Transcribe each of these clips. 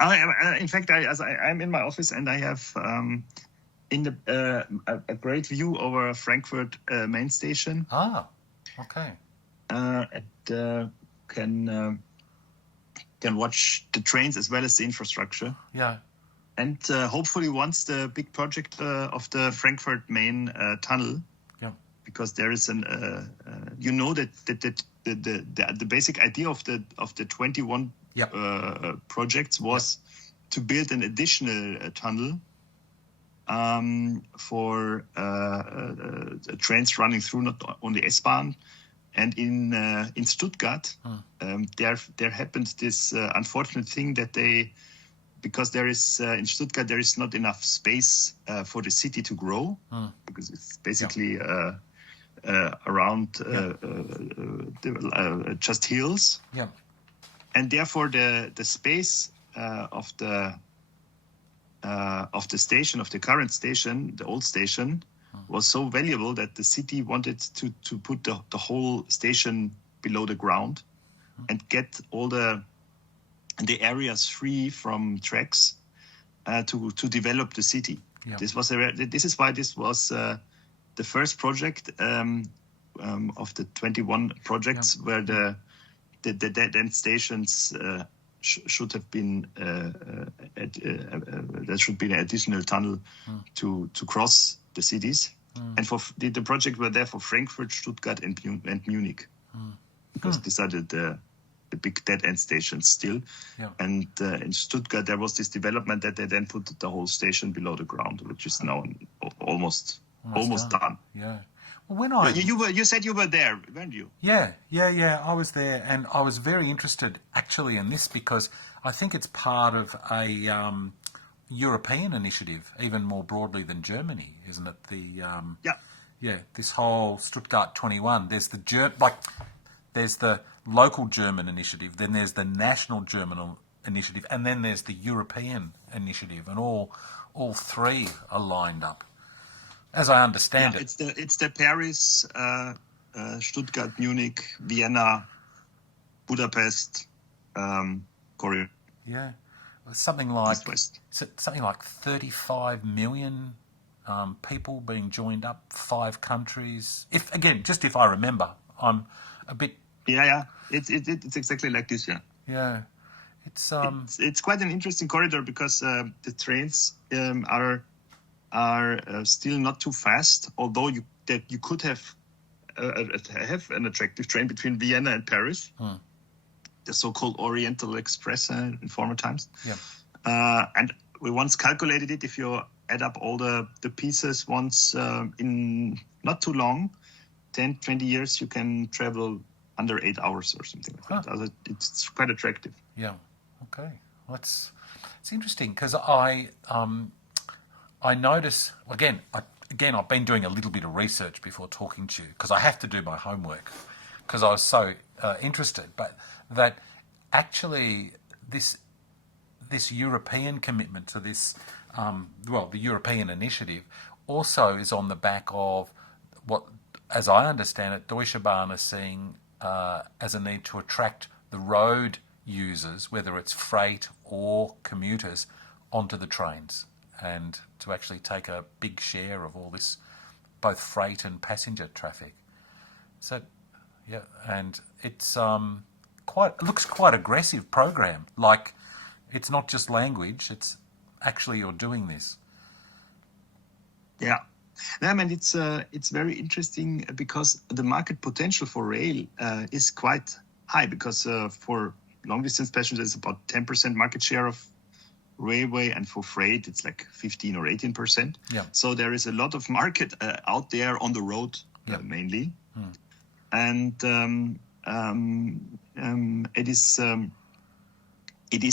In fact, I'm in my office and I have a great view over Frankfurt main station. Ah, okay. Can watch the trains as well as the infrastructure. Yeah. And hopefully once the big project of the Frankfurt main tunnel, because there is that the basic idea of the 21 projects was to build an additional tunnel for trains running through not only S-Bahn. And in Stuttgart, there happened this unfortunate thing that because there is in Stuttgart there is not enough space for the city to grow, because it's basically around just hills. Yeah. And therefore the space of the station, of the current station, the old station, was so valuable that the city wanted to put the whole station below the ground and get all the areas free from tracks to develop the city. Yeah. This is why this was the first project of the 21 projects where the dead end stations should have been there should be an additional tunnel to cross the cities. And for the project were there for Frankfurt, Stuttgart, and Munich, because these are the big dead end stations still. Yeah. And in Stuttgart there was this development that they then put the whole station below the ground, which is now almost done. Yeah. Well, you said you were there, weren't you? Yeah. I was there, and I was very interested actually in this because I think it's part of a European initiative, even more broadly than Germany, isn't it? This whole Stuttgart 21. There's the local German initiative, then there's the national German initiative, and then there's the European initiative, and all three are lined up, as I understand it. It's the Paris, Stuttgart, Munich, Vienna, Budapest corridor. Yeah. Something like 35 million people being joined up, 5 countries. If I remember, I'm a bit. Yeah. It's exactly like this. Yeah. Yeah. It's quite an interesting corridor because the trains are still not too fast. Although you could have an attractive train between Vienna and Paris. The so-called Oriental Express in former times. Yeah. And we once calculated it. If you add up all the pieces once in not too long, 10, 20 years, you can travel under 8 hours or something like that. It's quite attractive. Yeah. Okay. Well, it's interesting because I notice, again, I've been doing a little bit of research before talking to you because I have to do my homework because I was so interested, but that actually this European commitment to this, the European initiative also is on the back of what, as I understand it, Deutsche Bahn is seeing as a need to attract the road users, whether it's freight or commuters, onto the trains and to actually take a big share of all this, both freight and passenger traffic. So, yeah, and it's it looks quite aggressive program. Like, it's not just language; it's actually you're doing this. Yeah, I mean it's very interesting because the market potential for rail is quite high because for long distance passengers it's about 10% market share of railway, and for freight it's like 15 or 18%. Yeah. So there is a lot of market out there on the road mainly, and it is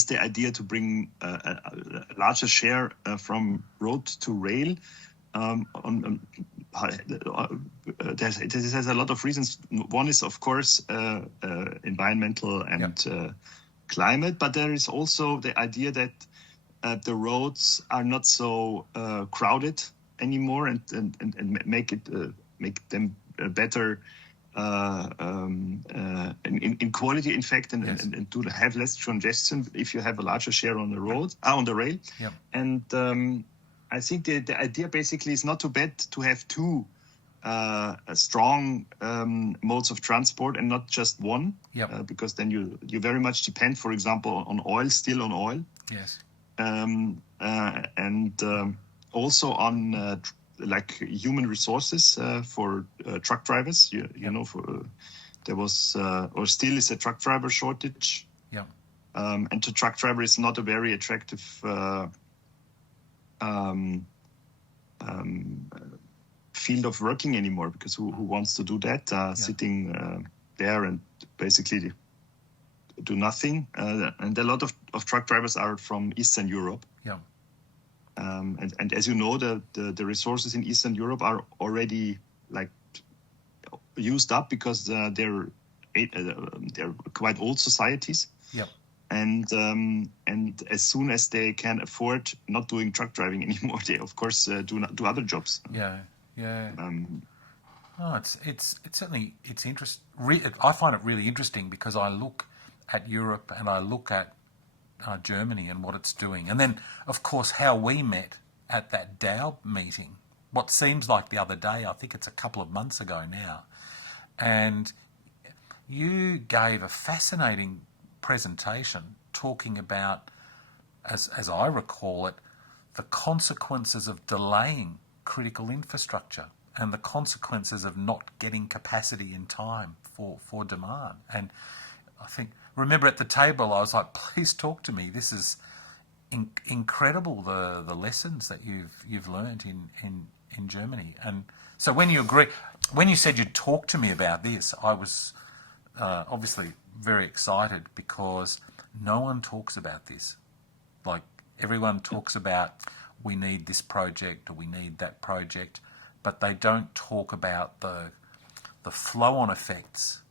the idea to bring a larger share from road to rail. This has a lot of reasons. One is, of course, environmental and climate, but there is also the idea that the roads are not so crowded anymore, and make them better in quality, in fact, and, Yes. and to have less congestion if you have a larger share on the road, on the rail. Yep. And I think the idea basically is not too bad to have two strong modes of transport and not just one. Yep. Because then you very much depend, for example, on oil, still on oil. Yes. And also on like human resources for truck drivers. You Yep. know, there was or still is a truck driver shortage. Yeah. And the truck driver is not a very attractive field of working anymore, because who wants to do that? Sitting there and basically do nothing. And a lot of truck drivers are from Eastern Europe. Yeah. And as you know, the resources in Eastern Europe are already like used up, because they're quite old societies. Yep. And as soon as they can afford not doing truck driving anymore, they of course do other jobs. Yeah. Yeah. It's certainly interesting. I find it really interesting because I look at Europe and I look at Germany and what it's doing, and then of course how we met at that Dow meeting. What seems like the other day, I think it's a couple of months ago now, and you gave a fascinating presentation talking about, as I recall it, the consequences of delaying critical infrastructure and the consequences of not getting capacity in time for demand. And I think, remember at the table, I was like, please talk to me. This is incredible, the lessons that you've learned in Germany. And so when you said you'd talk to me about this, I was obviously very excited, because no one talks about this. Like, everyone talks about, we need this project or we need that project, but they don't talk about the flow-on effects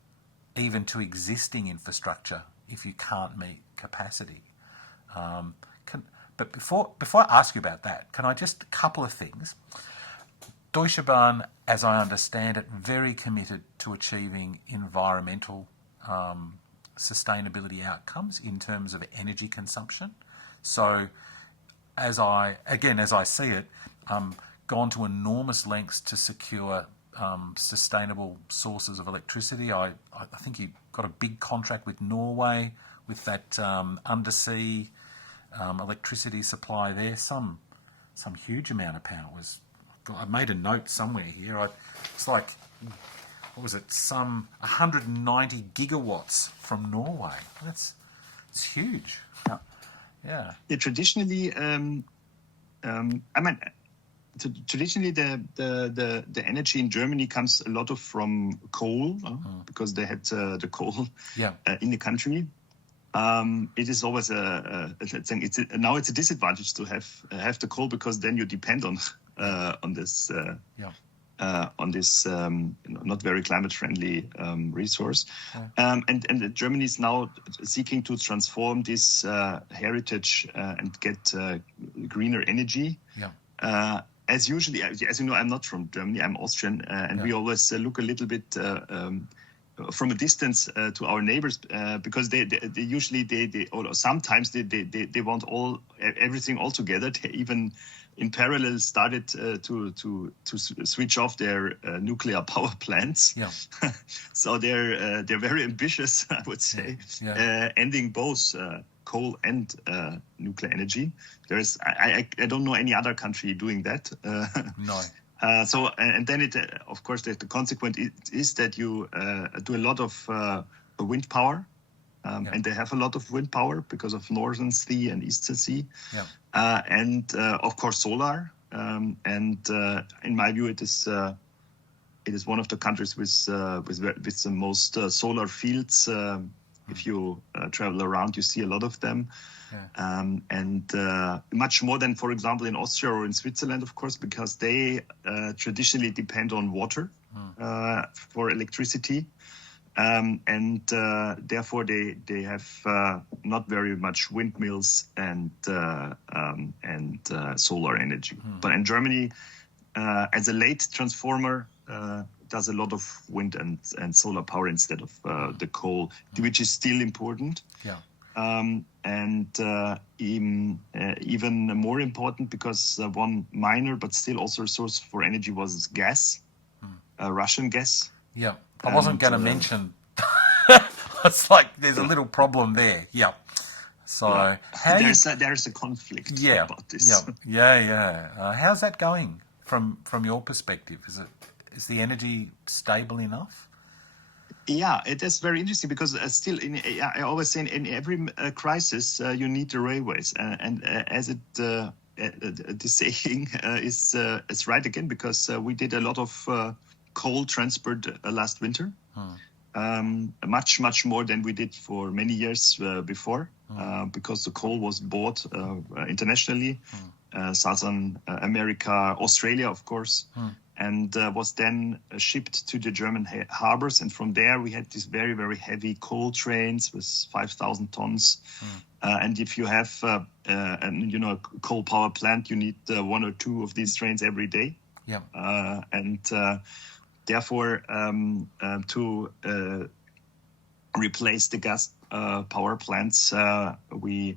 even to existing infrastructure if you can't meet capacity. But before I ask you about that, can I just, a couple of things. Deutsche Bahn, as I understand it, very committed to achieving environmental sustainability outcomes in terms of energy consumption. So as I see it, gone to enormous lengths to secure sustainable sources of electricity. I think you got a big contract with Norway with that undersea electricity supply there. Some huge amount of power was. I made a note somewhere here. It's like, what was it? Some 190 gigawatts from Norway. It's huge. Yeah. Traditionally, traditionally the energy in Germany comes a lot from coal, because they had the coal in the country. It is always now it's a disadvantage to have the coal, because then you depend on this not very climate friendly resource. And Germany is now seeking to transform this heritage and get greener energy. As you know, I'm not from Germany, I'm Austrian, and we always look a little bit from a distance to our neighbors, because they usually or sometimes they want everything all together. They even in parallel started to switch off their nuclear power plants. So they're very ambitious, I would say, ending both coal and nuclear energy. I don't know any other country doing that. No. So and then it of course the consequence is that you do a lot of wind power, and they have a lot of wind power because of Northern Sea and Eastern Sea, and of course solar. And in my view, it is one of the countries with the most solar fields. If you travel around, you see a lot of them. And much more than, for example, in Austria or in Switzerland, of course, because they traditionally depend on water for electricity. And therefore they have not very much windmills and solar energy. But in Germany, as a late transformer, does a lot of wind and solar power instead of the coal, which is still important. Yeah. Even more important, because one minor but still also a source for energy was gas, Russian gas. Yeah. I wasn't going to mention. It's like there's a little problem there. Yeah. So there's a conflict about this. Yeah. How's that going from your perspective? Is the energy stable enough? Yeah, it is very interesting, because still, I always say in every crisis you need the railways, and as the saying is right again, because we did a lot of coal transport last winter, much more than we did for many years before, because the coal was bought internationally, Southern America, Australia, of course. And was then shipped to the German harbors. And from there, we had these very, very heavy coal trains with 5,000 tons. And if you have a coal power plant, you need one or two of these trains every day. Yeah. Therefore, to replace the gas power plants, we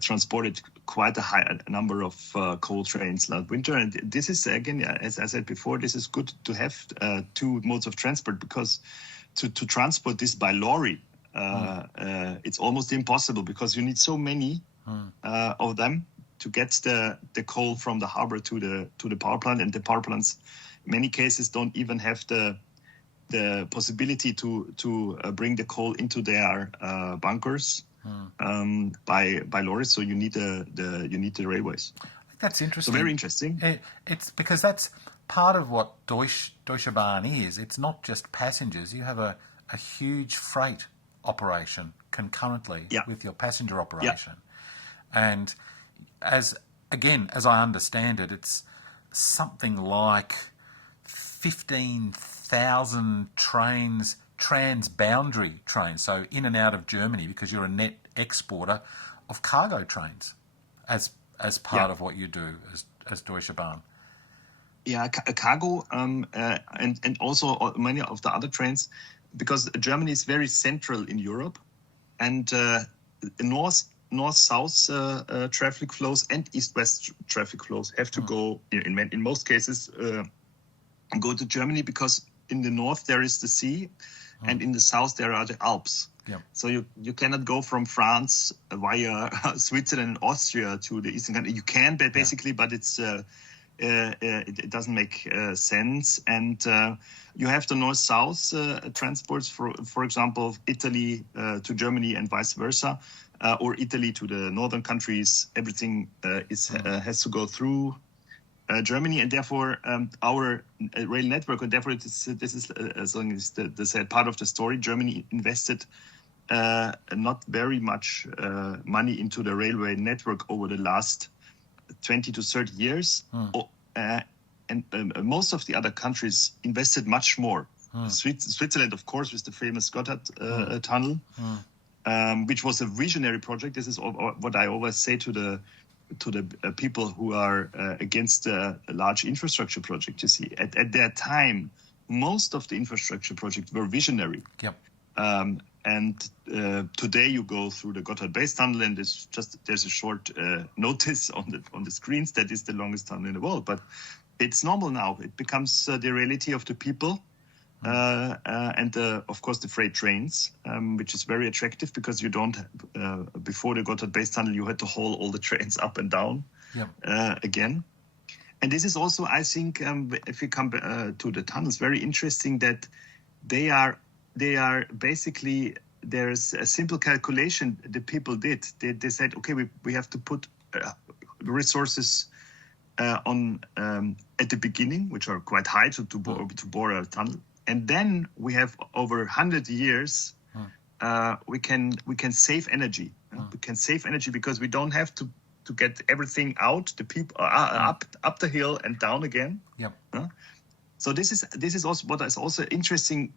transported quite a number of coal trains last winter. And this is, again, as I said before, this is good to have two modes of transport, because to transport this by lorry, it's almost impossible, because you need so many of them to get the coal from the harbor to the power plant. And the power plants, in many cases, don't even have the possibility to bring the coal into their bunkers by lorries. So you need the railways. I think that's interesting. So very interesting. It's because that's part of what Deutsche Bahn is. It's not just passengers. You have a huge freight operation concurrently with your passenger operation. And as I understand it, it's something like 15,000 trains, transboundary trains, so in and out of Germany, because you're a net exporter of cargo trains as part of what you do as Deutsche Bahn. Yeah, cargo and also many of the other trains, because Germany is very central in Europe, and north-south traffic flows and east-west traffic flows have to go, in most cases, go to Germany, because in the north there is the sea, and in the south there are the Alps. Yeah. So you cannot go from France via Switzerland and Austria to the eastern country. You can, basically, but it's it doesn't make sense. And you have the north-south transports, for example, Italy to Germany and vice versa, or Italy to the northern countries. Everything has to go through Germany, and therefore our rail network, and therefore this is as long as the said part of the story. Germany invested not very much money into the railway network over the last 20 to 30 years, and most of the other countries invested much more. Switzerland, of course, with the famous Gotthard tunnel, which was a visionary project. This is what I always say to the people who are against a large infrastructure project. You see, at their time, most of the infrastructure projects were visionary. Yep. And today you go through the Gotthard Base Tunnel, and there's a short notice on the screens that is the longest tunnel in the world. But it's normal now. It becomes the reality of the people. And of course the freight trains, which is very attractive, because you don't before the Gotthard Base Tunnel you had to haul all the trains up and down again. And this is also, I think, if you come to the tunnels, very interesting that they are basically, there's a simple calculation the people did. They said, okay, we have to put resources on at the beginning, which are quite high to bore a tunnel. And then we have over 100 years, we can save energy. We can save energy because we don't have to get everything out, the people up the hill and down again. Yep. So this is also what is also interesting,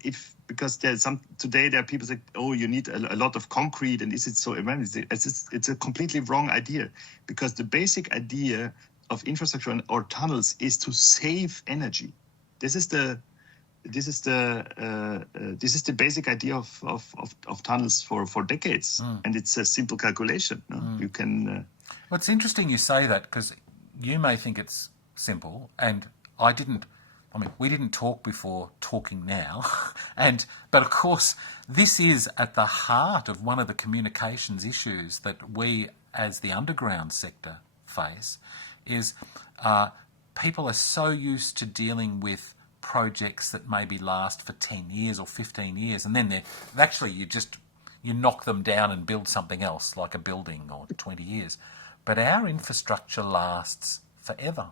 because today there are people say, oh, you need a lot of concrete, and is it so immense? It's a completely wrong idea, because the basic idea of infrastructure or tunnels is to save energy. This is the the basic idea of tunnels for decades, and it's a simple calculation. No? You can. Well, it's interesting you say that, because you may think it's simple, and I didn't. I mean, we didn't talk before talking now, but of course, this is at the heart of one of the communications issues that we, as the underground sector, face. Is people are so used to dealing with projects that maybe last for 10 years or 15 years, and then actually you knock them down and build something else, like a building, or 20 years. But our infrastructure lasts forever.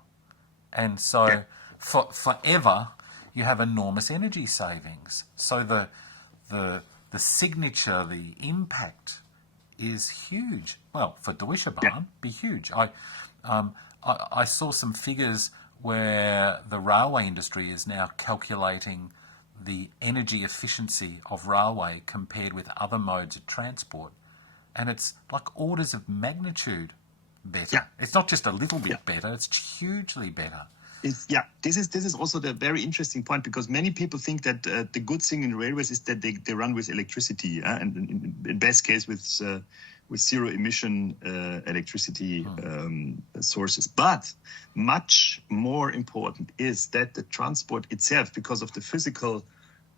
And so for forever, you have enormous energy savings. So the signature, the impact is huge. Well, for Deutsche Bahn, be huge. I saw some figures where the railway industry is now calculating the energy efficiency of railway compared with other modes of transport. And it's like orders of magnitude better. Yeah. It's not just a little bit better, it's hugely better. This is also the very interesting point, because many people think that the good thing in railways is that they run with electricity, and in best case with zero emission electricity sources. But much more important is that the transport itself, because of the physical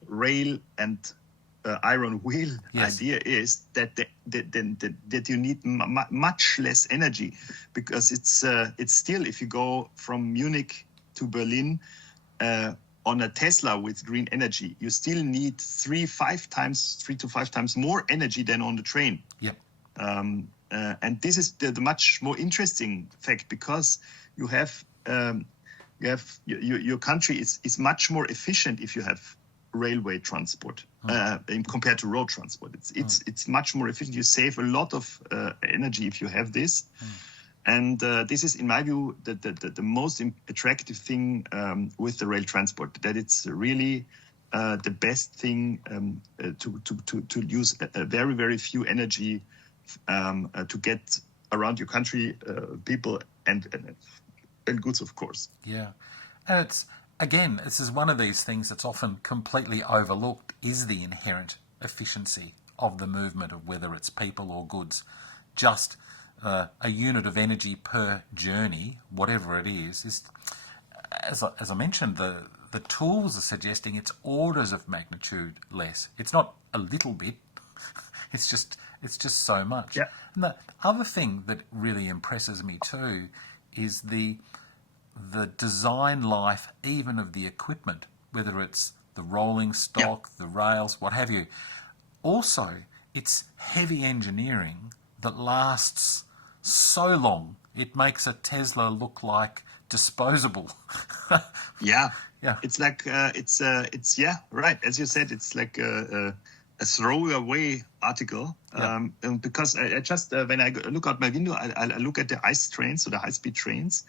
rail and iron wheel idea, is that that you need much less energy, because it's still, if you go from Munich to Berlin on a Tesla with green energy, you still need 3 to 5 times more energy than on the train. Yep. And this is the much more interesting fact, because you have your country is much more efficient if you have railway transport compared to road transport. It's much more efficient. You save a lot of energy if you have this. And this is, in my view, the most attractive thing with the rail transport, that it's really the best thing to use a very, very few energy to get around your country, people and goods, of course. Yeah. And it's, again, this is one of these things that's often completely overlooked, is the inherent efficiency of the movement of whether it's people or goods. Just a unit of energy per journey, whatever it is as I mentioned, the tools are suggesting it's orders of magnitude less. It's not a little bit. It's just so much. Yeah. And the other thing that really impresses me too is the design life even of the equipment, whether it's the rolling stock, the rails, what have you. Also, it's heavy engineering that lasts so long, it makes a Tesla look like disposable. Yeah. Yeah. It's like it's right. As you said, it's like a throwaway article. Because I just when I look out my window, I look at the ICE trains, so the high-speed trains,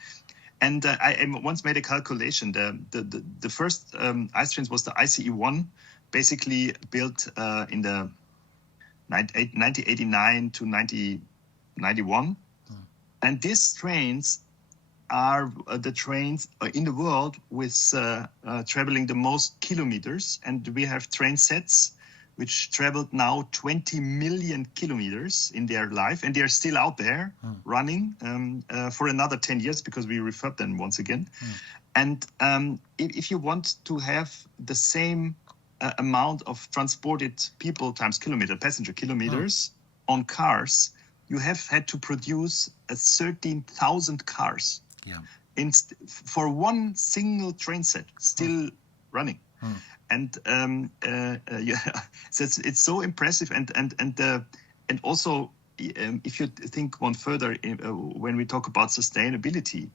and I once made a calculation. The first ICE trains was the ICE-1, basically built in the 1989 to 1991, and these trains are the trains in the world with traveling the most kilometers, and we have train sets which traveled now 20 million kilometers in their life, and they are still out there running for another 10 years because we refurb them once again. And if you want to have the same amount of transported people times passenger kilometers on cars, you have had to produce 13,000 cars for one single train set still running. And so it's so impressive. And also, if you think one further, when we talk about sustainability,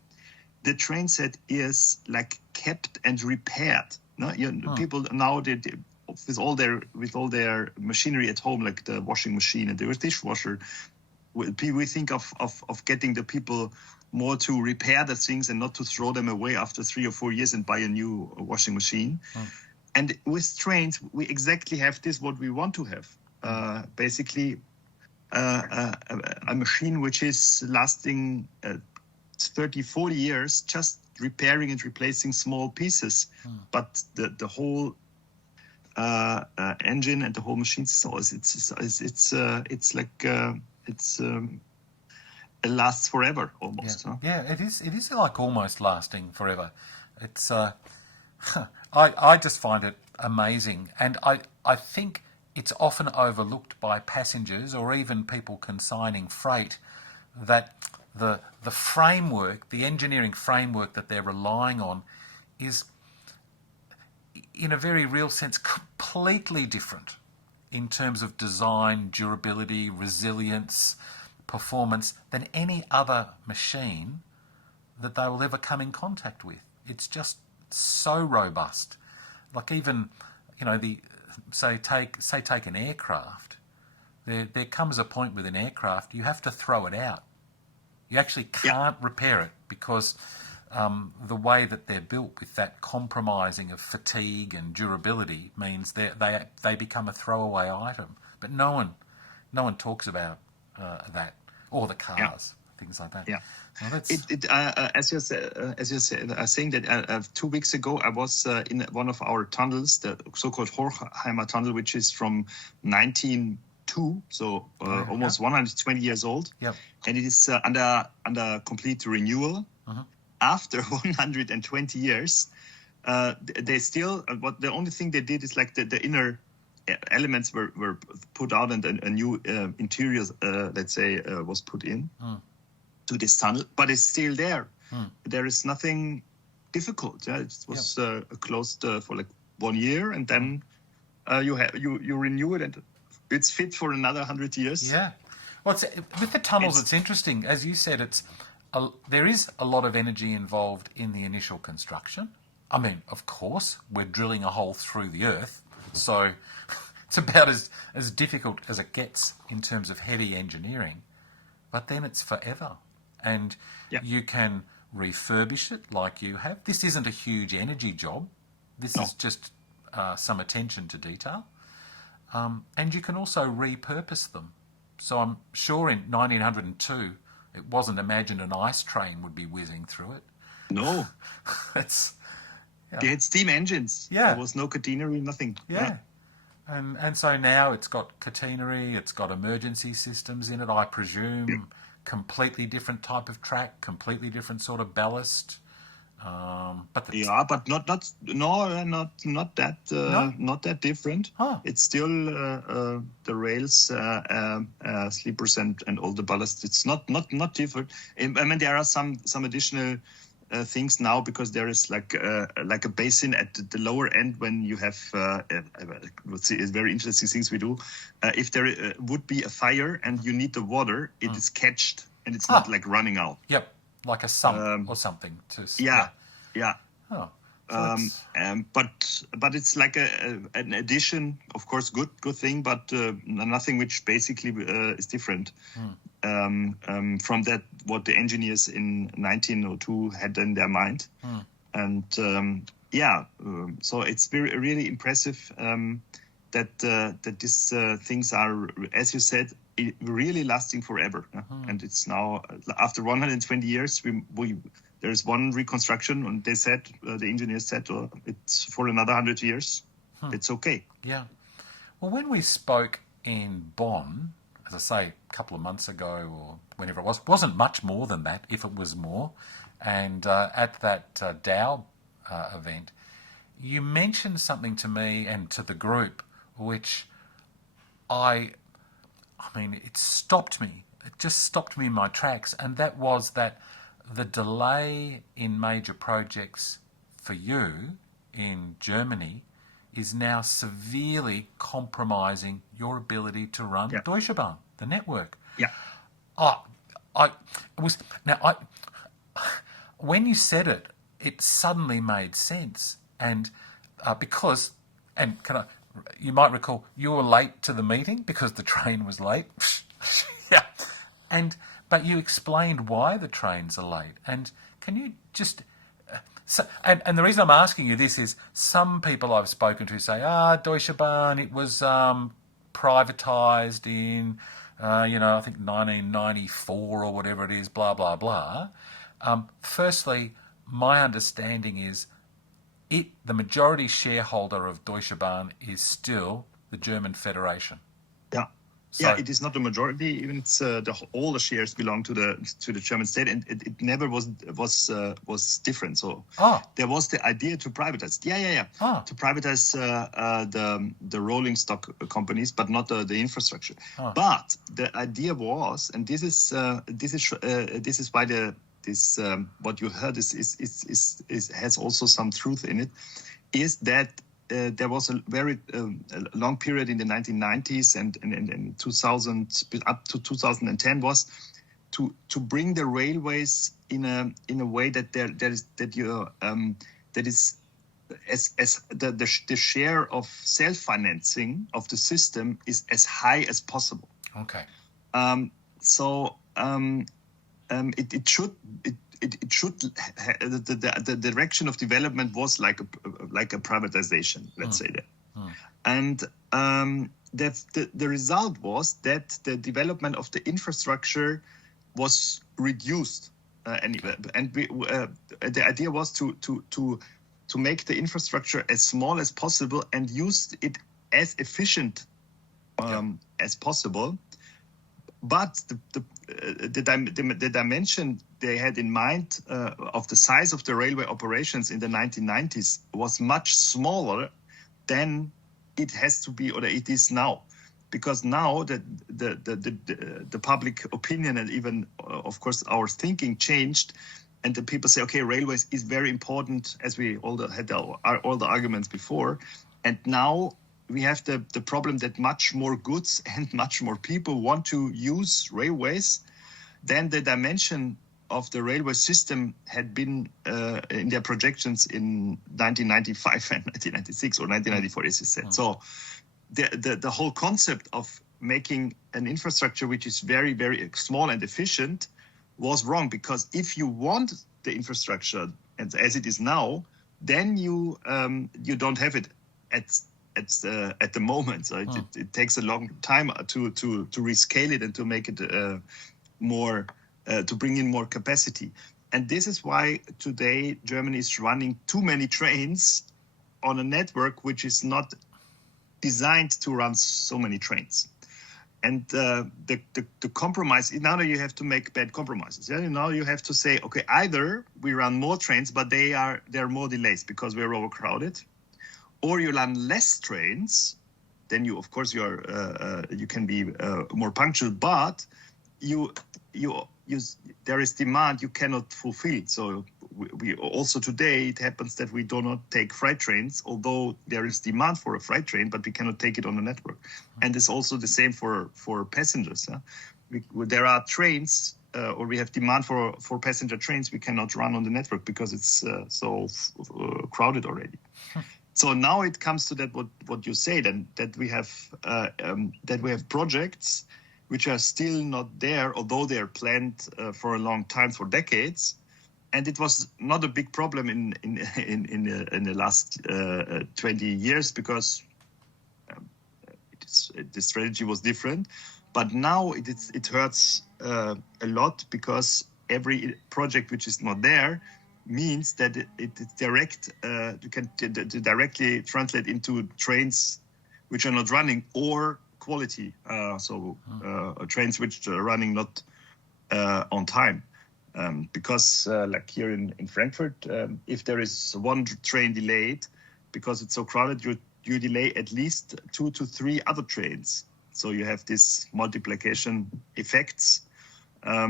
the train set is like kept and repaired. No, people now with all their machinery at home, like the washing machine and the dishwasher, we think of getting the people more to repair the things and not to throw them away after 3 or 4 years and buy a new washing machine. And with trains, we exactly have this, what we want to have. Basically, a machine which is lasting 30, 40 years, just repairing and replacing small pieces, but the whole engine and the whole machine, so it's like it lasts forever almost. Yeah, Huh? yeah, it is. It is like almost lasting forever. It's. I just find it amazing, and I think it's often overlooked by passengers or even people consigning freight that the framework, the engineering framework that they're relying on, is in a very real sense completely different in terms of design, durability, resilience, performance than any other machine that they will ever come in contact with. It's just so robust. Like even, take an aircraft. There comes a point with an aircraft you have to throw it out. You actually can't repair it because the way that they're built with that compromising of fatigue and durability means they become a throwaway item. But no one talks about that, or the cars, things like that. Yeah. Well, that's... As you said, saying that 2 weeks ago I was in one of our tunnels, the so-called Horkheimer tunnel, which is from 1902, so almost 120 years old. Yep. And it is under complete renewal. After 120 years, they still, the only thing they did is like the inner elements were put out and a new interior, let's say, was put in to this tunnel, but it's still there. There is nothing difficult. Yeah? It was closed for like 1 year, and then you renew it, and it's fit for another 100 years. Yeah. Well, with the tunnels, it's interesting. As you said, there is a lot of energy involved in the initial construction. I mean, of course, we're drilling a hole through the earth, so it's about as difficult as it gets in terms of heavy engineering. But then it's forever. And you can refurbish it like you have. This isn't a huge energy job. This is just some attention to detail. And you can also repurpose them. So I'm sure in 1902, it wasn't imagined an ice train would be whizzing through it. No. They had steam engines. Yeah. There was no catenary, nothing. Yeah. And so now it's got catenary, it's got emergency systems in it, I presume. Completely different type of track, completely different sort of ballast. But not that different. Huh. It's still the rails, sleepers, and all the ballast. It's not different. I mean, there are some additional things now because there is like a basin at the lower end when you have let's see, it's very interesting things we do. If there would be a fire and you need the water, it is catched and it's not like running out. Yep, like a sump or something. Yeah. Oh. But it's like an addition, of course, good thing, but nothing which basically is different from that what the engineers in 1902 had in their mind, and so it's really impressive that these things are, as you said, really lasting forever, and it's now after 120 years we there's one reconstruction, and they said, the engineers said, it's for another 100 years. It's okay. Yeah. Well, when we spoke in Bonn, as I say, a couple of months ago or whenever it wasn't much more than that, if it was more. And at that Dow event, you mentioned something to me and to the group, which I mean, it stopped me. It just stopped me in my tracks. And that was that the delay in major projects for you in Germany is now severely compromising your ability to run Deutsche Bahn, the network. Yeah. When you said it, it suddenly made sense, and you might recall you were late to the meeting because the train was late. But you explained why the trains are late. And can you just... And the reason I'm asking you this is some people I've spoken to say, Deutsche Bahn, it was privatised in, I think 1994 or whatever it is, blah, blah, blah. Firstly, my understanding is the majority shareholder of Deutsche Bahn is still the German Federation. Yeah. So, Yeah, it is not the majority. Even it's all the shares belong to the German state, and it never was different. So there was the idea to privatize. To privatize the rolling stock companies, but not the infrastructure. But the idea was, and this is why what you heard has also some truth in it, is that. There was a very long period in the 1990s and 2000 up to 2010 was to bring the railways in a way that the share of self-financing of the system is as high as possible. Okay. It should the direction of development was like a privatization, let's say that, and the result was that the development of the infrastructure was reduced anyway, and the idea was to make the infrastructure as small as possible and use it as efficient as possible. But the dimension they had in mind of the size of the railway operations in the 1990s was much smaller than it has to be, or it is now, because now the public opinion and even of course our thinking changed, and the people say, okay, railways is very important, as we all had all the arguments before, and now. We have the problem that much more goods and much more people want to use railways than the dimension of the railway system had been in their projections in 1995 and 1996 or 1994, as you said. So the whole concept of making an infrastructure which is very, very small and efficient was wrong, because if you want the infrastructure as it is now, then you don't have it at the moment. So it takes a long time to rescale it and to make it more, to bring in more capacity. And this is why today Germany is running too many trains on a network which is not designed to run so many trains. And the compromise, now you have to make bad compromises. Yeah? Now you have to say, okay, either we run more trains, but there are more delays because we're overcrowded, or you run less trains, then you can be more punctual, but there is demand you cannot fulfill. So we also today it happens that we do not take freight trains, although there is demand for a freight train, but we cannot take it on the network. And it's also the same for passengers. There are trains, or we have demand for passenger trains we cannot run on the network because it's so crowded already. So now it comes to that what you said, and that we have projects which are still not there, although they are planned for a long time, for decades. And it was not a big problem in the last 20 years because the strategy was different. But now it hurts a lot, because every project which is not there means that you can directly translate into trains which are not running, or quality, trains which are running not on time, because like here in Frankfurt, if there is one train delayed because it's so crowded, you delay at least 2 to 3 other trains, so you have this multiplication effects, this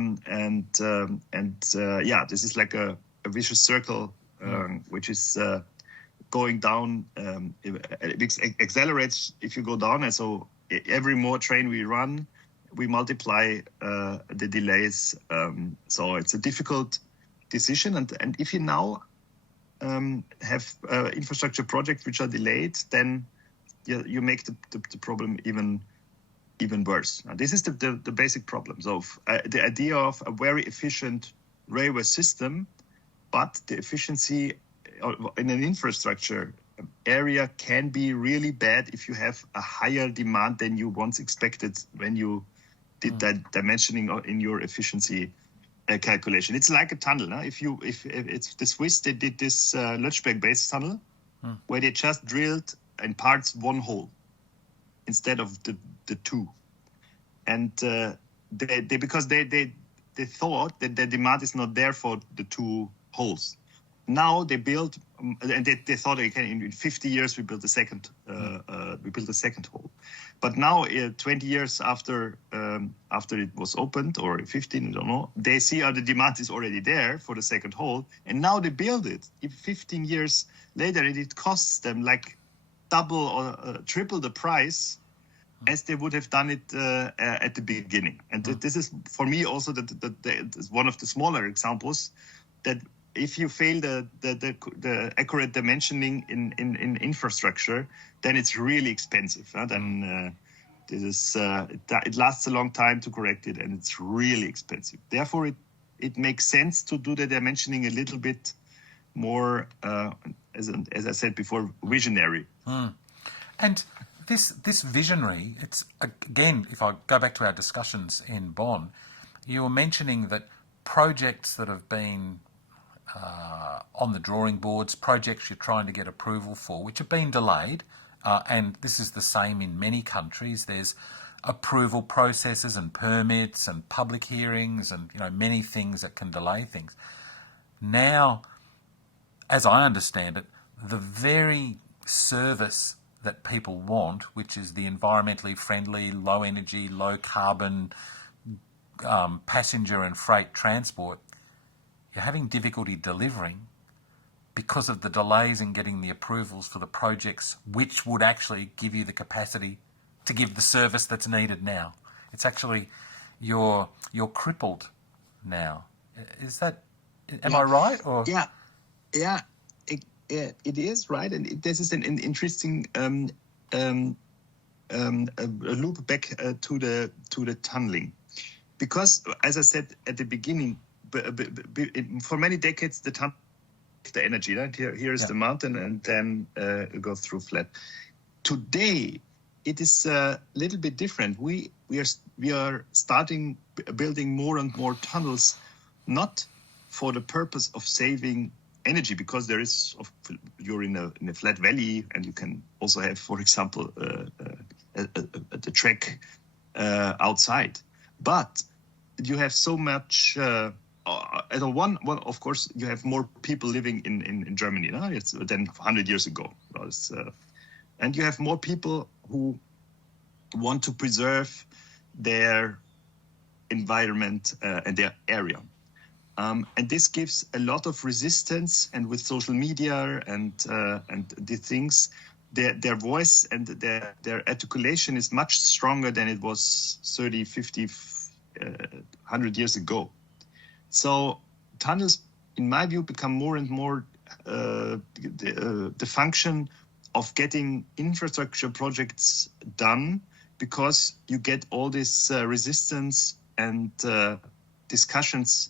is like a vicious circle, which is going down. It accelerates if you go down, and so every more train we run, we multiply the delays. So it's a difficult decision, and if you now have infrastructure projects which are delayed, then you make the problem even worse. Now, this is the basic problem. So the idea of a very efficient railway system, but the efficiency in an infrastructure area can be really bad if you have a higher demand than you once expected when you did that dimensioning in your efficiency calculation. It's like a tunnel. No? If it's the Swiss, they did this Lötschberg base tunnel, where they just drilled in parts one hole instead of the two, and they because they thought that the demand is not there for the two holes. Now they built, and they thought, okay, in 50 years we built the second hole. But now, 20 years after it was opened, or 15, I don't know, they see how the demand is already there for the second hole, and now they build it. If 15 years later, it costs them like double or triple the price as they would have done it at the beginning. And this is, for me, also one of the smaller examples that if you fail the accurate dimensioning in infrastructure, then it's really expensive. Then it lasts a long time to correct it, and it's really expensive. Therefore, it makes sense to do the dimensioning a little bit more, as I said before, visionary. And this visionary, it's, again, if I go back to our discussions in Bonn, you were mentioning that projects that have been on the drawing boards, projects you're trying to get approval for, which have been delayed, and this is the same in many countries. There's approval processes and permits and public hearings and many things that can delay things. Now, as I understand it, the very service that people want, which is the environmentally friendly, low energy, low carbon passenger and freight transport, you're having difficulty delivering because of the delays in getting the approvals for the projects which would actually give you the capacity to give the service that's needed now. It's actually, you're crippled now. Is that, am I right? Or? Yeah, it is right. And this is an interesting loop back to the tunneling. Because, as I said at the beginning, for many decades, the tunnel the energy. Right? Here is the mountain, and then it goes through flat. Today, it is a little bit different. We are starting building more and more tunnels, not for the purpose of saving energy, because you're in a flat valley, and you can also have, for example, the track outside. But you have so much. One, of course, you have more people living in Germany than 100 years ago. And you have more people who want to preserve their environment and their area. And this gives a lot of resistance, and with social media and the things, their voice and their articulation is much stronger than it was 30, 50, 100 years ago. So tunnels, in my view, become more and more the function of getting infrastructure projects done, because you get all this resistance and discussions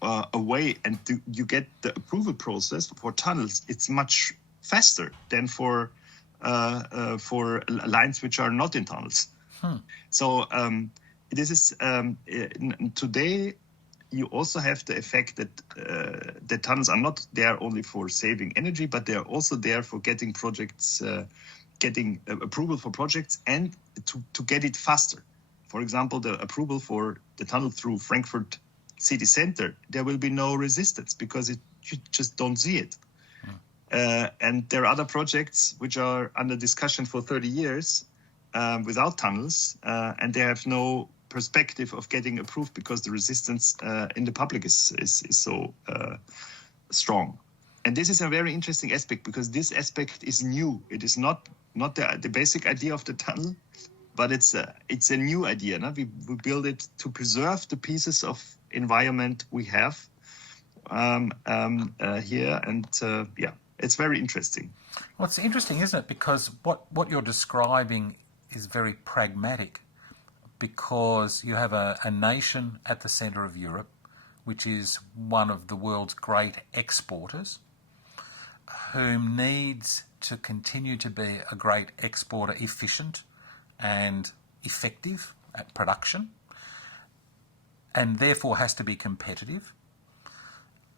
away, and you get the approval process for tunnels. It's much faster than for lines which are not in tunnels. So this is today. You also have the effect that the tunnels are not there only for saving energy, but they are also there for getting projects, getting approval for projects, and to get it faster. For example, the approval for the tunnel through Frankfurt city center, there will be no resistance because you just don't see it. And there are other projects which are under discussion for 30 years without tunnels, and they have no perspective of getting approved because the resistance in the public is so strong. And this is a very interesting aspect, because this aspect is new. It is not the basic idea of the tunnel, but it's a new idea. No? We build it to preserve the pieces of environment we have here, and it's very interesting. Well, it's interesting, isn't it? Because what you're describing is very pragmatic, because you have a nation at the centre of Europe, which is one of the world's great exporters, whom needs to continue to be a great exporter, efficient and effective at production. and therefore has to be competitive.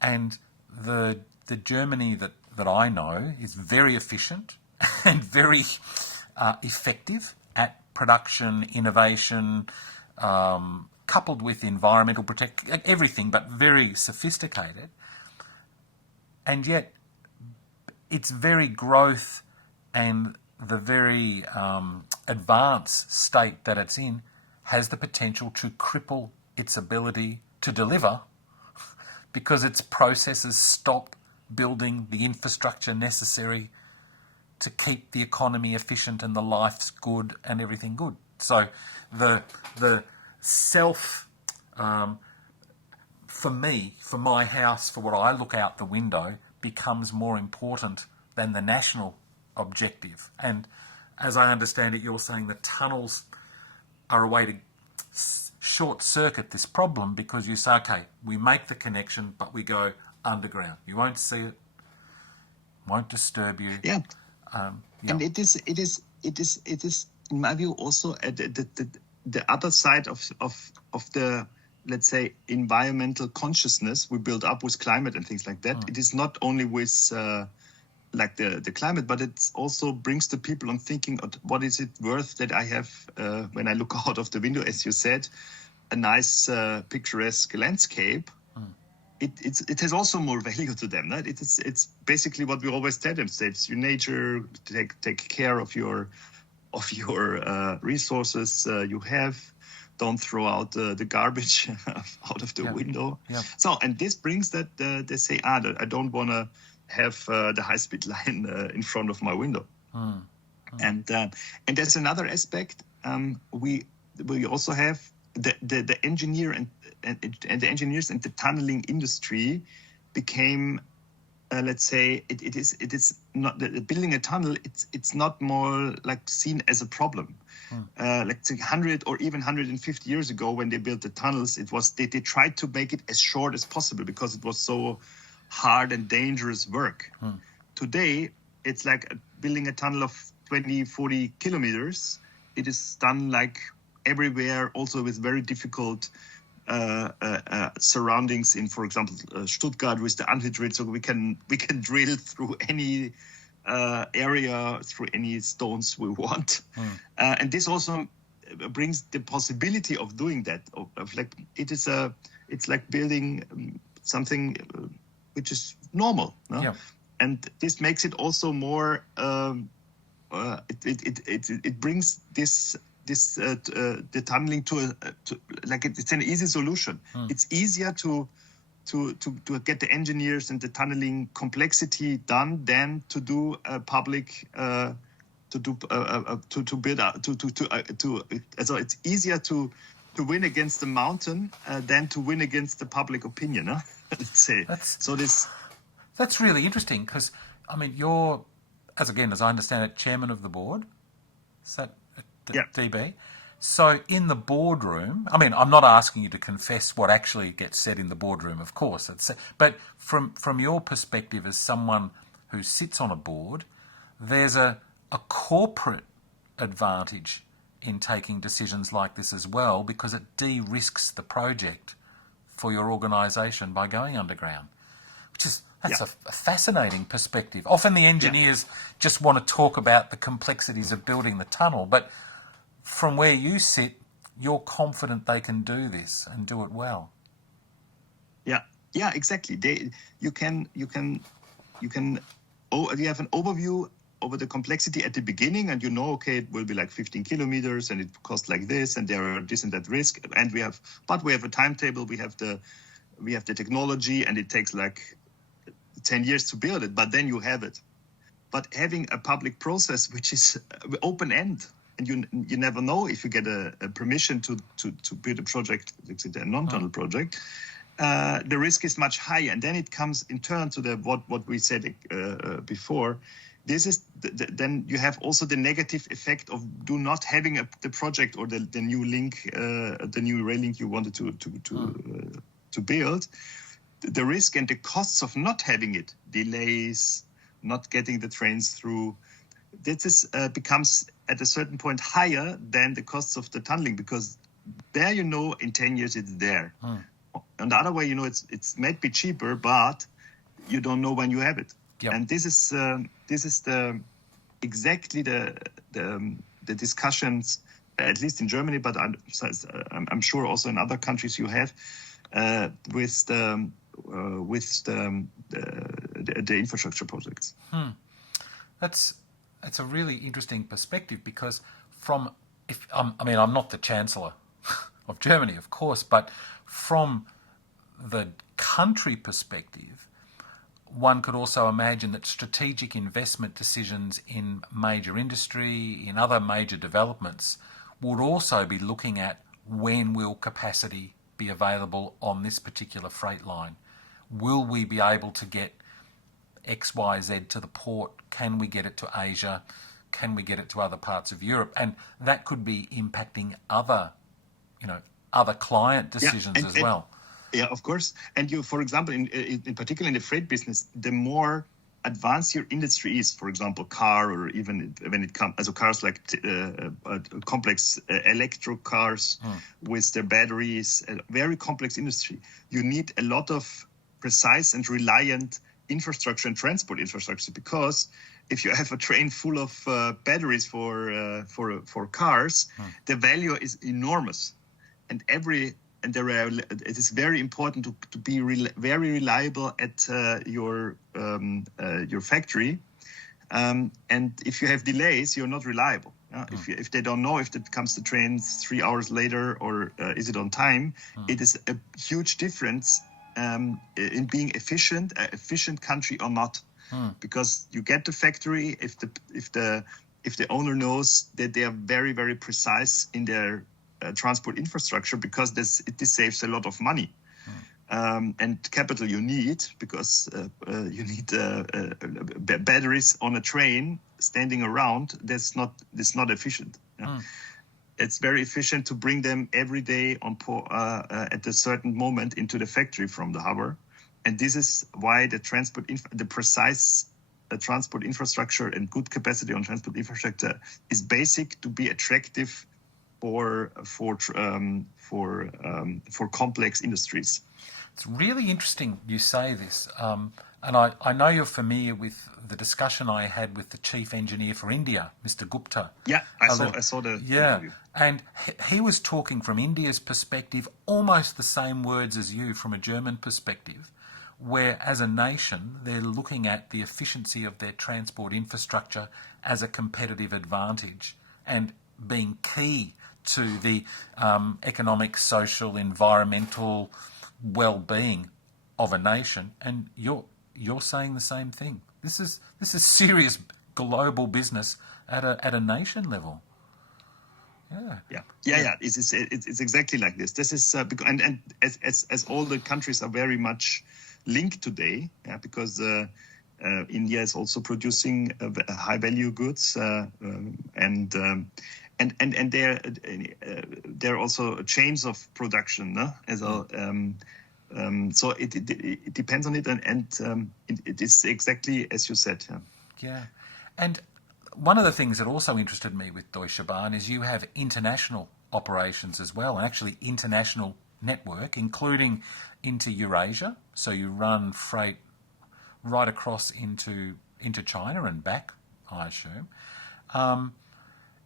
And the Germany that I know is very efficient and very effective at production, innovation, coupled with environmental protection, everything, but very sophisticated. And yet its very growth and the very advanced state that it's in has the potential to cripple its ability to deliver because its processes stop building the infrastructure necessary to keep the economy efficient and the life's good and everything good. So the self, for me, for my house, for what I look out the window, becomes more important than the national objective. And as I understand it, you're saying the tunnels are a way to short circuit this problem because you say, okay, we make the connection, but we go underground. You won't see it, won't disturb you. Yeah. And it is in my view also the other side of the, let's say, environmental consciousness we build up with climate and things like that. It is not only with like the climate, but it also brings the people on thinking, what is it worth that I have when I look out of the window, as you said, a nice picturesque landscape. It has also more value to them. Right? It's basically what we always tell them: it's your nature, take care of your resources you have. Don't throw out the garbage out of the window. Yeah. So, and this brings that they say, I don't want to have the high-speed line in front of my window. And there's another aspect. We also have the engineer and the engineers and the tunneling industry became, let's say, it is not building a tunnel. It's not more like seen as a problem. Like 100 or even 150 years ago, when they built the tunnels, it was they tried to make it as short as possible because it was so hard and dangerous work. Today, it's like building a tunnel of 20, 40 kilometers. It is done like everywhere, also with very difficult surroundings in, for example, Stuttgart with the Anhydrite, so we can drill through any area, through any stones we want. And this also brings the possibility of doing that. Of like it's like building something which is normal. No? Yeah. And this makes it also more. It brings this the tunneling to like it's an easy solution. It's easier to get the engineers and the tunneling complexity done than to do a public to build out so it's easier to win against the mountain than to win against the public opinion. Huh? Let's say that's really interesting because I mean you're as I understand it, chairman of the board. Is that DB? So in the boardroom, I mean, I'm not asking you to confess what actually gets said in the boardroom, of course. But from your perspective as someone who sits on a board, there's a corporate advantage in taking decisions like this as well because it de-risks the project for your organisation by going underground, that's a fascinating perspective. Often the engineers just want to talk about the complexities of building the tunnel, but from where you sit, you're confident they can do this and do it well. Yeah, exactly. You have an overview over the complexity at the beginning, and okay, it will be like 15 kilometers, and it costs like this, and there are this and that risk, and we have a timetable, we have the technology, and it takes like 10 years to build it, but then you have it. But having a public process which is open end, and you never know if you get a permission to build a project, let's say a non-tunnel project, the risk is much higher. And then it comes in turn to what we said before. This is then you have also the negative effect of not having the project or the new link, the new rail link you wanted to build. The risk and the costs of not having it, delays, not getting the trains through, this becomes at a certain point higher than the costs of the tunneling because there, in 10 years it's there. On the other way, it's might be cheaper, but you don't know when you have it. Yep. And this is exactly the discussions, at least in Germany, but I'm sure also in other countries you have with the infrastructure projects. That's a really interesting perspective, because I'm not the Chancellor of Germany, of course, but from the country perspective, one could also imagine that strategic investment decisions in major industry, in other major developments, would also be looking at when will capacity be available on this particular freight line. Will we be able to get X, Y, Z to the port? Can we get it to Asia? Can we get it to other parts of Europe? And that could be impacting other client decisions as well. Yeah, of course. And for example, in particular in the freight business, the more advanced your industry is, for example, car, or even when it comes, also cars like complex electro cars with their batteries, a very complex industry. You need a lot of precise and reliant infrastructure and transport infrastructure, because if you have a train full of batteries for cars, the value is enormous, and it is very important to be very reliable at your factory, and if you have delays, you're not reliable. If they don't know if it comes to train 3 hours later or is it on time, it is a huge difference in being an efficient country or not, because you get the factory if the owner knows that they are very, very precise in their transport infrastructure, because this saves a lot of money and capital you need, because you need batteries on a train standing around. That's not efficient. It's very efficient to bring them every day at a certain moment into the factory from the harbor, and this is why the precise transport infrastructure and good capacity on transport infrastructure is basic to be attractive for complex industries. It's really interesting you say this, and I know you're familiar with the discussion I had with the chief engineer for India, Mr. Gupta. Yeah, I saw the interview. And he was talking from India's perspective, almost the same words as you from a German perspective, where as a nation they're looking at the efficiency of their transport infrastructure as a competitive advantage and being key to the economic, social, environmental well-being of a nation. And you're saying the same thing. This is serious global business at a nation level. Yeah. It's exactly like this. This is and as all the countries are very much linked today, because India is also producing high value goods, and there are also chains of production as well. So it depends on it, and it is exactly as you said. Yeah, and one of the things that also interested me with Deutsche Bahn is you have international operations as well, and actually international network, including into Eurasia. So you run freight right across into China and back, I assume.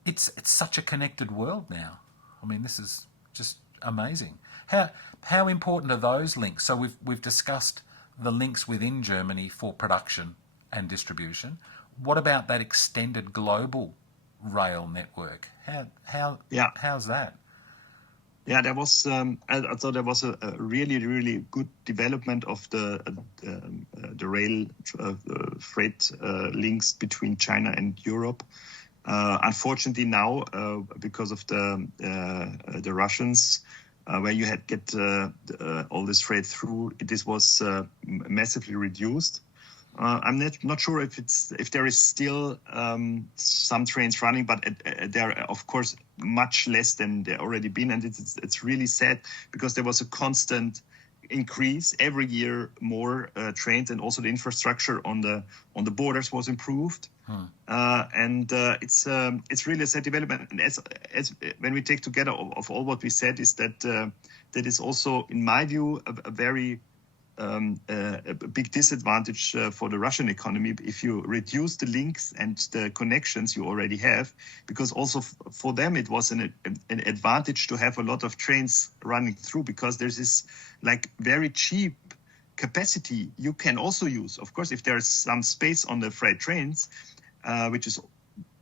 It's such a connected world now. I mean, this is just amazing. How important are those links? So we've discussed the links within Germany for production and distribution. What about that extended global rail network? How's that? Yeah, there was. I thought there was a really, really good development of the rail freight links between China and Europe. Unfortunately, now because of the Russians, where you had get all this freight through, this was massively reduced. I'm not sure if there is still some trains running, but there are, of course, much less than there already been, and it's really sad because there was a constant increase every year, more trains, and also the infrastructure on the borders was improved. and it's really a sad development. And as when we take together of all what we said, is that that is also, in my view, a very a big disadvantage for the Russian economy if you reduce the links and the connections you already have, because also for them it was an advantage to have a lot of trains running through, because there's this like very cheap capacity you can also use. Of course, if there's some space on the freight trains, which is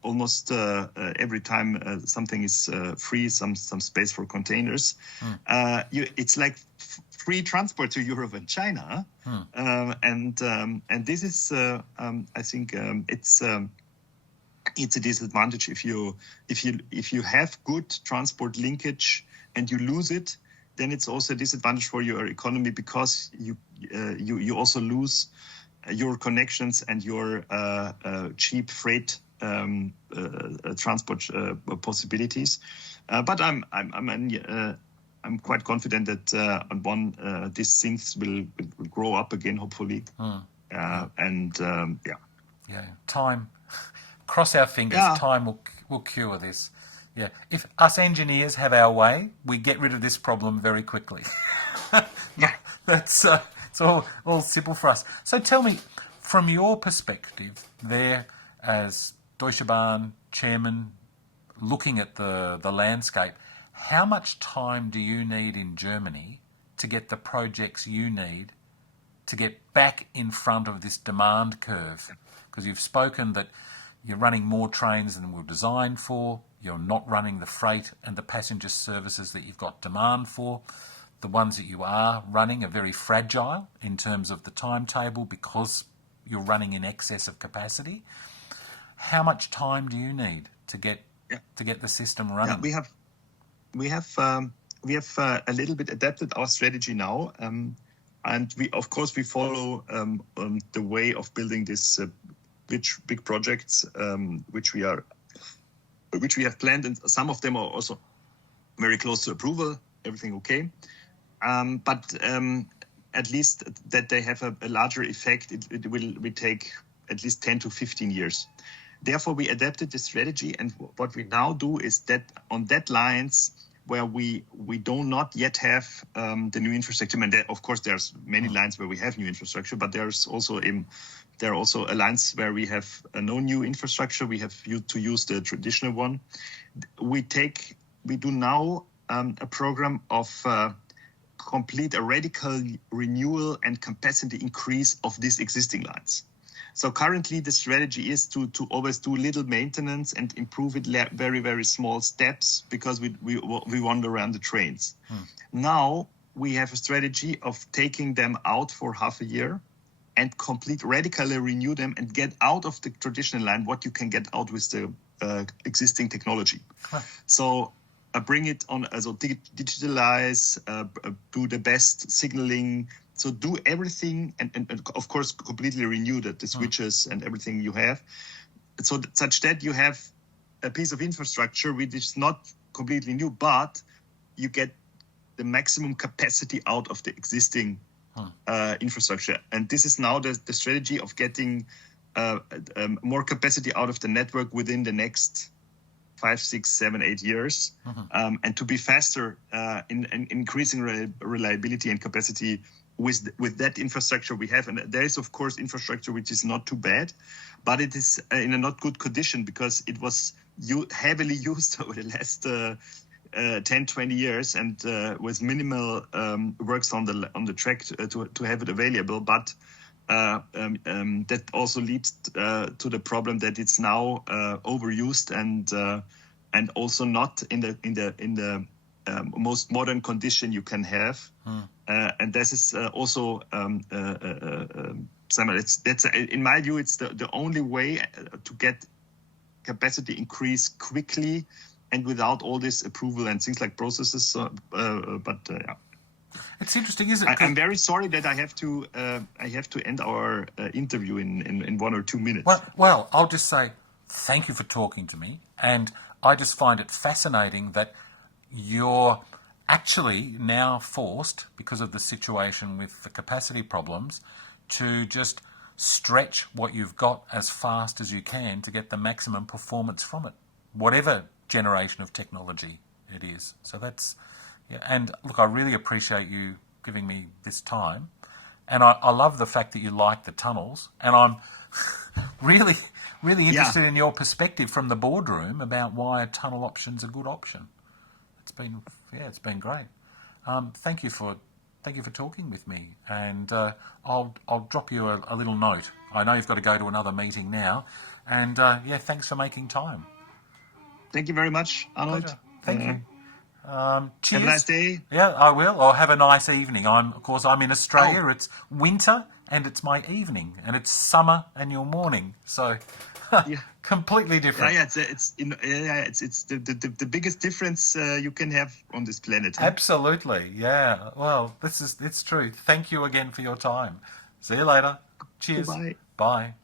almost every time something is free, some space for containers, it's like free transport to Europe and China, and this is I think it's a disadvantage if you have good transport linkage and you lose it, then it's also a disadvantage for your economy, because you also lose your connections and your cheap freight transport possibilities. But I'm quite confident that these things will grow up again, hopefully. Time. Cross our fingers. Yeah. Time will cure this. Yeah. If us engineers have our way, we get rid of this problem very quickly. That's it's all simple for us. So tell me, from your perspective, there as Deutsche Bahn chairman, looking at the landscape, how much time do you need in Germany to get the projects you need to get back in front of this demand curve? Because you've spoken that you're running more trains than were designed for, you're not running the freight and the passenger services that you've got demand for. The ones that you are running are very fragile in terms of the timetable because you're running in excess of capacity. How much time do you need to get the system running? Yeah, we have a little bit adapted our strategy now, and we follow the way of building this big projects which we have planned, and some of them are also very close to approval. Everything okay, but at least that they have a larger effect. It will take at least 10 to 15 years. Therefore, we adapted the strategy, and what we now do is that on deadlines where we do not yet have the new infrastructure, and of course there's many lines where we have new infrastructure, but there are also lines where we have no new infrastructure. We have to use the traditional one. We do now a program of complete a radical renewal and capacity increase of these existing lines. So currently the strategy is to always do little maintenance and improve it very, very small steps, because we wander around the trains. Now we have a strategy of taking them out for half a year and radically renew them and get out of the traditional line what you can get out with the existing technology. So bring it on, digitalize, do the best signaling. So do everything, and of course completely renew the switches and everything you have, so such that you have a piece of infrastructure which is not completely new, but you get the maximum capacity out of the existing infrastructure. And this is now the strategy of getting more capacity out of the network within the next 5, 6, 7, 8 years, and to be faster in increasing reliability and capacity with that infrastructure we have. And there is, of course, infrastructure which is not too bad, but it is in a not good condition because it was heavily used over the last 10, 20 years, and with minimal works on the track to have it available. But that also leads to the problem that it's now overused and also not in the most modern condition you can have. And this is also Simon, that's in my view it's the only way to get capacity increase quickly and without all this approval and things like processes. It's interesting, isn't it? I'm very sorry that I have to end our interview in 1 or 2 minutes. Well, I'll just say thank you for talking to me, and I just find it fascinating that you're actually now forced, because of the situation with the capacity problems, to just stretch what you've got as fast as you can to get the maximum performance from it, whatever generation of technology it is. So that's, yeah. And look, I really appreciate you giving me this time. And I love the fact that you like the tunnels. And I'm really, really interested in your perspective from the boardroom about why a tunnel option's a good option. It's been great. Thank you for talking with me, and I'll drop you a little note. I know you've got to go to another meeting now, and thanks for making time. Thank you very much, Arnold. Pleasure. Thank you. Cheers. Have a nice day. Yeah, I will. Or have a nice evening. I'm in Australia. Oh. It's winter and it's my evening, and it's summer and your morning. So. Completely different. Yeah, it's the biggest difference you can have on this planet. Huh? Absolutely. Yeah. Well, it's true. Thank you again for your time. See you later. Cheers. Bye. Bye.